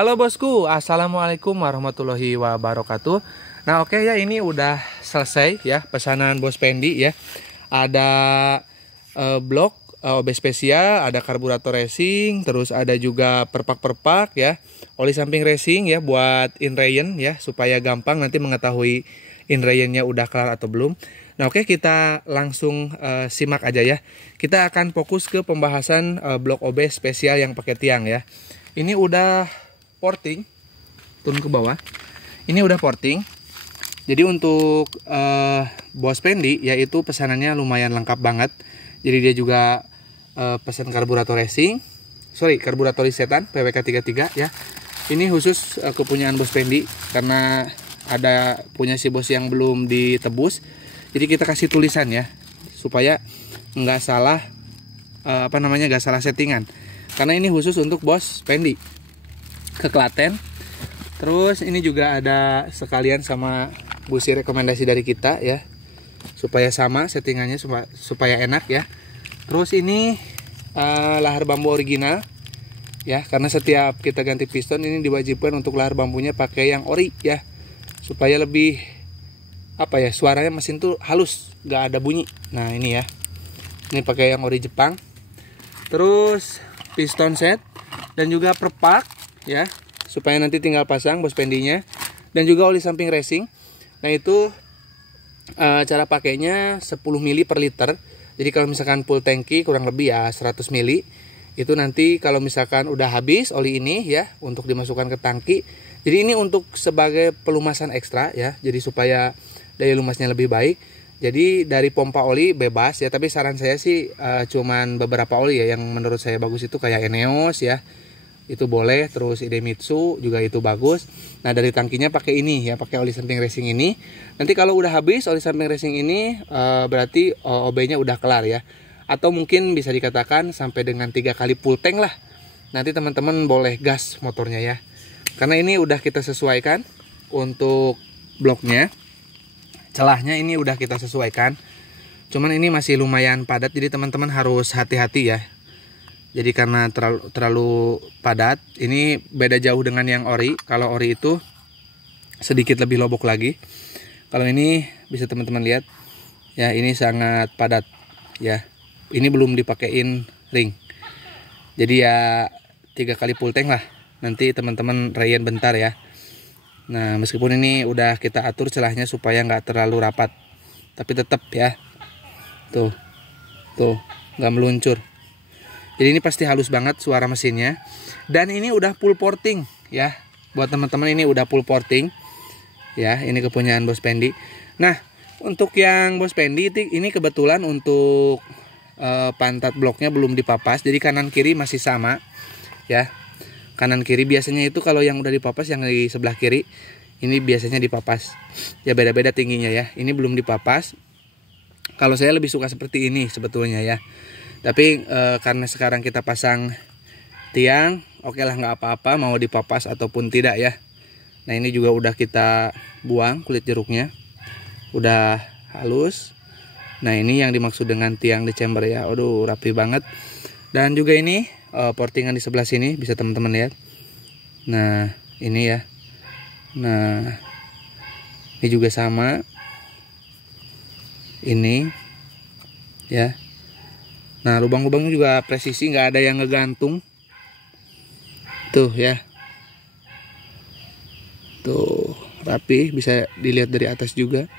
Halo bosku, assalamualaikum warahmatullahi wabarakatuh. Nah oke ya, ini udah selesai ya pesanan Bos Pendi ya. Ada blok OB spesial, ada karburator racing, terus ada juga perpak-perpak ya, oli samping racing ya buat inrayen ya, supaya gampang nanti mengetahui inrayennya udah kelar atau belum. Nah oke, kita langsung simak aja ya. Kita akan fokus ke pembahasan blok OB spesial yang pakai tiang ya. Ini udah porting, turun ke bawah. Ini udah porting. Jadi untuk Bos Pendi yaitu pesanannya lumayan lengkap banget. Jadi dia juga pesan karburator racing, karburator setan PWK 33 ya. Ini khusus kepunyaan Bos Pendi karena ada punya si bos yang belum ditebus. Jadi kita kasih tulisan ya supaya nggak salah nggak salah settingan. Karena ini khusus untuk Bos Pendi ke Klaten. Terus ini juga ada sekalian sama busi rekomendasi dari kita ya, supaya sama settingannya supaya enak ya. Terus ini lahar bambu original ya, karena setiap kita ganti piston ini diwajibkan untuk lahar bambunya pakai yang ori ya, supaya lebih suaranya mesin tuh halus, gak ada bunyi. Nah ini ya, ini pakai yang ori Jepang. Terus piston set dan juga perpak ya, supaya nanti tinggal pasang Bos Pendinya, dan juga oli samping racing. Nah itu cara pakainya 10 mili per liter. Jadi kalau misalkan full tangki kurang lebih ya 100 mili. Itu nanti kalau misalkan udah habis oli ini ya, untuk dimasukkan ke tangki. Jadi ini untuk sebagai pelumasan ekstra ya, jadi supaya daya lumasnya lebih baik. Jadi dari pompa oli bebas ya, tapi saran saya sih cuman beberapa oli ya yang menurut saya bagus, itu kayak Eneos ya, itu boleh. Terus Idemitsu juga itu bagus. Nah dari tangkinya pakai ini ya, pakai oli samping racing ini. Nanti kalau udah habis oli samping racing ini berarti OB-nya udah kelar ya, atau mungkin bisa dikatakan sampai dengan 3 kali full tank lah. Nanti teman-teman boleh gas motornya ya, karena ini udah kita sesuaikan untuk bloknya. Celahnya ini udah kita sesuaikan, cuman ini masih lumayan padat, jadi teman-teman harus hati-hati ya. Jadi karena terlalu padat, ini beda jauh dengan yang ori. Kalau ori itu sedikit lebih lobok lagi. Kalau ini bisa teman-teman lihat ya, ini sangat padat ya. Ini belum dipakein ring. Jadi ya 3 kali full tank lah. Nanti teman-teman rayen bentar ya. Nah meskipun ini udah kita atur celahnya supaya nggak terlalu rapat, tapi tetap ya, tuh nggak meluncur. Jadi ini pasti halus banget suara mesinnya. Dan ini udah full porting ya, buat teman-teman ini udah full porting ya. Ini kepunyaan Bos Pendi. Nah untuk yang Bos Pendi ini kebetulan untuk pantat bloknya belum dipapas, jadi kanan kiri masih sama ya. Kanan kiri biasanya itu kalau yang udah dipapas, yang di sebelah kiri ini biasanya dipapas ya, beda-beda tingginya ya. Ini belum dipapas. Kalau saya lebih suka seperti ini sebetulnya ya, tapi karena sekarang kita pasang tiang, oke lah, nggak apa-apa mau dipapas ataupun tidak ya. Nah ini juga udah kita buang kulit jeruknya, udah halus. Nah ini yang dimaksud dengan tiang di chamber ya. Aduh rapi banget. Dan juga ini portingan di sebelah sini bisa teman-teman lihat. Nah ini ya. Nah ini juga sama. Ini ya. Nah lubang-lubangnya juga presisi, nggak ada yang ngegantung. Tuh ya. Tuh rapi, bisa dilihat dari atas juga.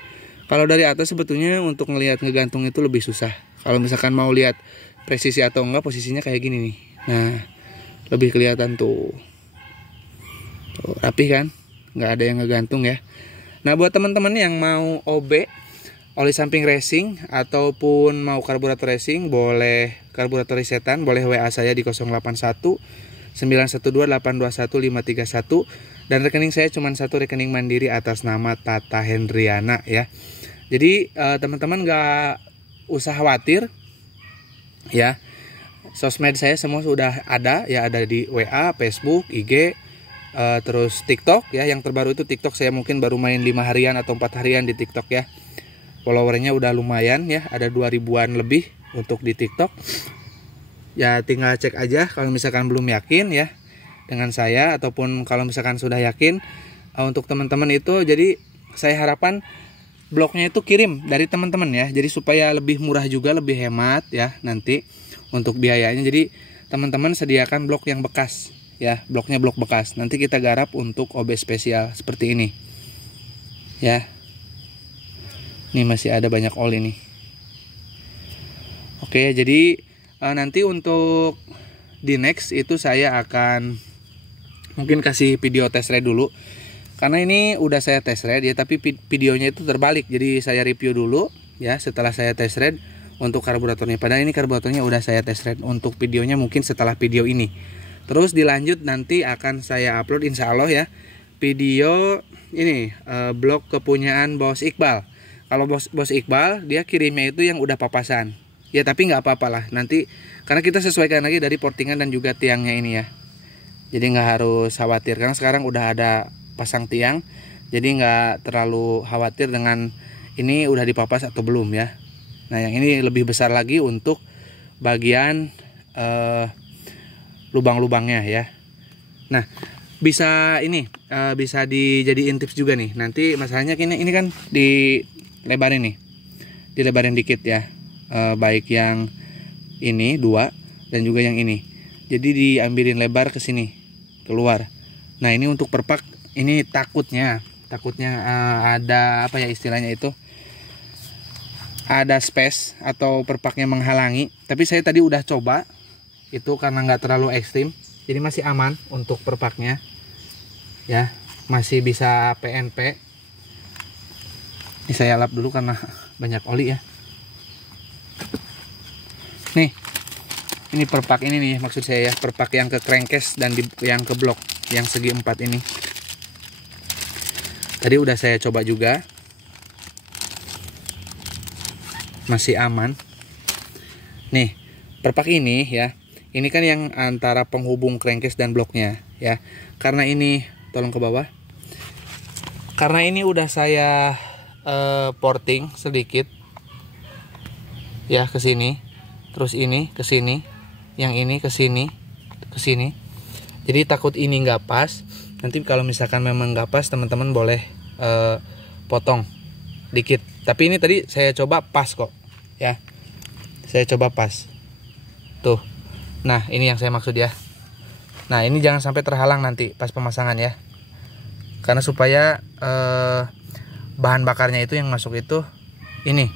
Kalau dari atas sebetulnya untuk ngelihat ngegantung itu lebih susah. Kalau misalkan mau lihat presisi atau enggak, posisinya kayak gini nih. Nah lebih kelihatan tuh rapi kan, nggak ada yang ngegantung ya. Nah buat teman-teman yang mau OB oli samping racing ataupun mau karburator racing, boleh karburator setan, boleh WA saya di 081 912 821 531. Dan rekening saya cuma satu, rekening mandiri atas nama Tata Hendriana ya. Jadi teman-teman nggak usah khawatir ya. Sosmed saya semua sudah ada ya, ada di WA, Facebook, IG, terus TikTok ya. Yang terbaru itu TikTok, saya mungkin baru main 5 harian atau 4 harian di TikTok ya. Followernya udah lumayan ya, ada 2000-an lebih untuk di TikTok. Ya tinggal cek aja kalau misalkan belum yakin ya. dengan saya, ataupun kalau misalkan sudah yakin untuk teman-teman itu, jadi saya harapan bloknya itu kirim dari teman-teman ya, jadi supaya lebih murah juga, lebih hemat ya nanti untuk biayanya. Jadi teman-teman sediakan blok yang bekas ya, bloknya blok bekas, nanti kita garap untuk OB spesial seperti ini ya. Ini masih ada banyak oli nih. Oke, jadi nanti untuk di next itu saya akan mungkin kasih video test ride dulu, karena ini udah saya test ride ya, tapi videonya itu terbalik. Jadi saya review dulu ya setelah saya test ride untuk karburatornya. Padahal ini karburatornya udah saya test ride. Untuk videonya mungkin setelah video ini. Terus dilanjut nanti akan saya upload insya Allah ya video ini blok kepunyaan Bos Iqbal. Kalau bos Iqbal dia kirimnya itu yang udah papasan ya, tapi nggak apa-apa lah nanti, karena kita sesuaikan lagi dari portingan dan juga tiangnya ini ya. Jadi nggak harus khawatir, karena sekarang udah ada pasang tiang, jadi nggak terlalu khawatir dengan ini udah dipapas atau belum ya. Nah yang ini lebih besar lagi untuk bagian lubang-lubangnya ya. Nah bisa ini bisa dijadiin tips juga nih. Nanti masalahnya ini kan dilebarin nih, dilebarin dikit ya, baik yang ini 2 dan juga yang ini. Jadi diambilin lebar ke sini keluar. Nah ini untuk perpak ini takutnya ada apa ya istilahnya itu, ada space atau perpaknya menghalangi. Tapi saya tadi udah coba itu karena nggak terlalu ekstrim, jadi masih aman untuk perpaknya ya, masih bisa PNP. Ini saya lap dulu karena banyak oli ya. Nih ini perpak ini nih maksud saya ya, perpak yang ke crankcase dan yang ke blok yang segi 4 ini. Tadi udah saya coba juga, masih aman. Nih perpak ini ya, ini kan yang antara penghubung crankcase dan bloknya ya. Karena ini tolong ke bawah, karena ini udah saya porting sedikit ya ke sini, terus ini ke sini, yang ini ke sini, ke sini. Jadi takut ini nggak pas. Nanti kalau misalkan memang nggak pas, teman-teman boleh potong dikit. Tapi ini tadi saya coba pas kok ya, saya coba pas tuh. Nah ini yang saya maksud ya. Nah ini jangan sampai terhalang nanti pas pemasangan ya, karena supaya bahan bakarnya itu yang masuk itu ini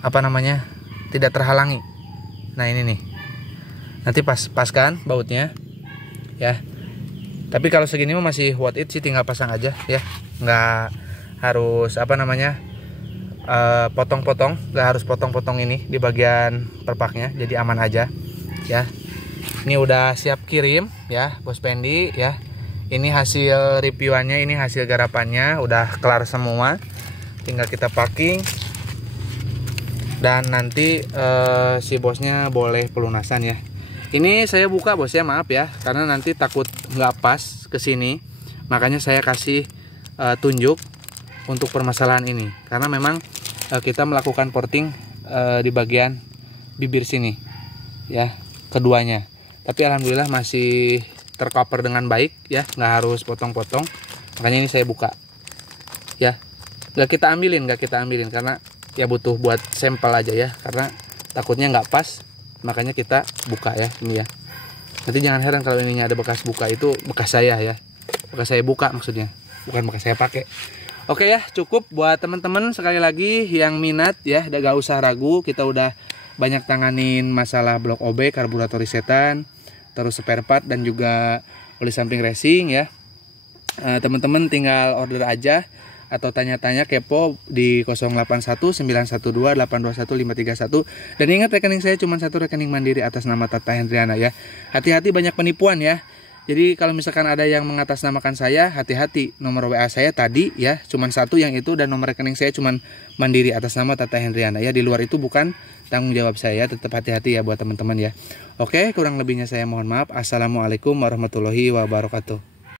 apa namanya tidak terhalangi. Nah ini nih nanti paskan bautnya ya. Tapi kalau segini mah masih worth it sih, tinggal pasang aja ya, nggak harus apa namanya potong-potong, nggak harus potong-potong ini di bagian perpaknya, jadi aman aja ya. Ini udah siap kirim ya Bos Pendi ya. Ini hasil reviewannya, ini hasil garapannya udah kelar semua, tinggal kita packing dan nanti si bosnya boleh pelunasan ya. Ini saya buka bos ya, maaf ya, karena nanti takut nggak pas ke sini, makanya saya kasih tunjuk untuk permasalahan ini, karena memang kita melakukan porting di bagian bibir sini ya, keduanya. Tapi alhamdulillah masih tercover dengan baik ya, nggak harus potong-potong, makanya ini saya buka ya. Nggak kita ambilin karena ya butuh buat sampel aja ya, karena takutnya nggak pas, makanya kita buka ya ini ya. Nanti jangan heran kalau ininya ada bekas buka, itu bekas saya ya, bekas saya buka maksudnya, bukan bekas saya pakai. Oke ya, cukup buat teman-teman. Sekali lagi yang minat ya, gak usah ragu, kita udah banyak tanganin masalah blok OB, karburator resetan, terus spare part dan juga oli samping racing ya. Teman-teman tinggal order aja atau tanya-tanya kepo di 081912821531. Dan ingat, rekening saya cuma satu, rekening mandiri atas nama Tata Hendriana ya. Hati-hati banyak penipuan ya. Jadi kalau misalkan ada yang mengatasnamakan saya, hati-hati. Nomor WA saya tadi ya cuma satu, yang itu, dan nomor rekening saya cuma mandiri atas nama Tata Hendriana ya. Di luar itu bukan tanggung jawab saya. Tetap hati-hati ya buat teman-teman ya. Oke, kurang lebihnya saya mohon maaf. Assalamualaikum warahmatullahi wabarakatuh.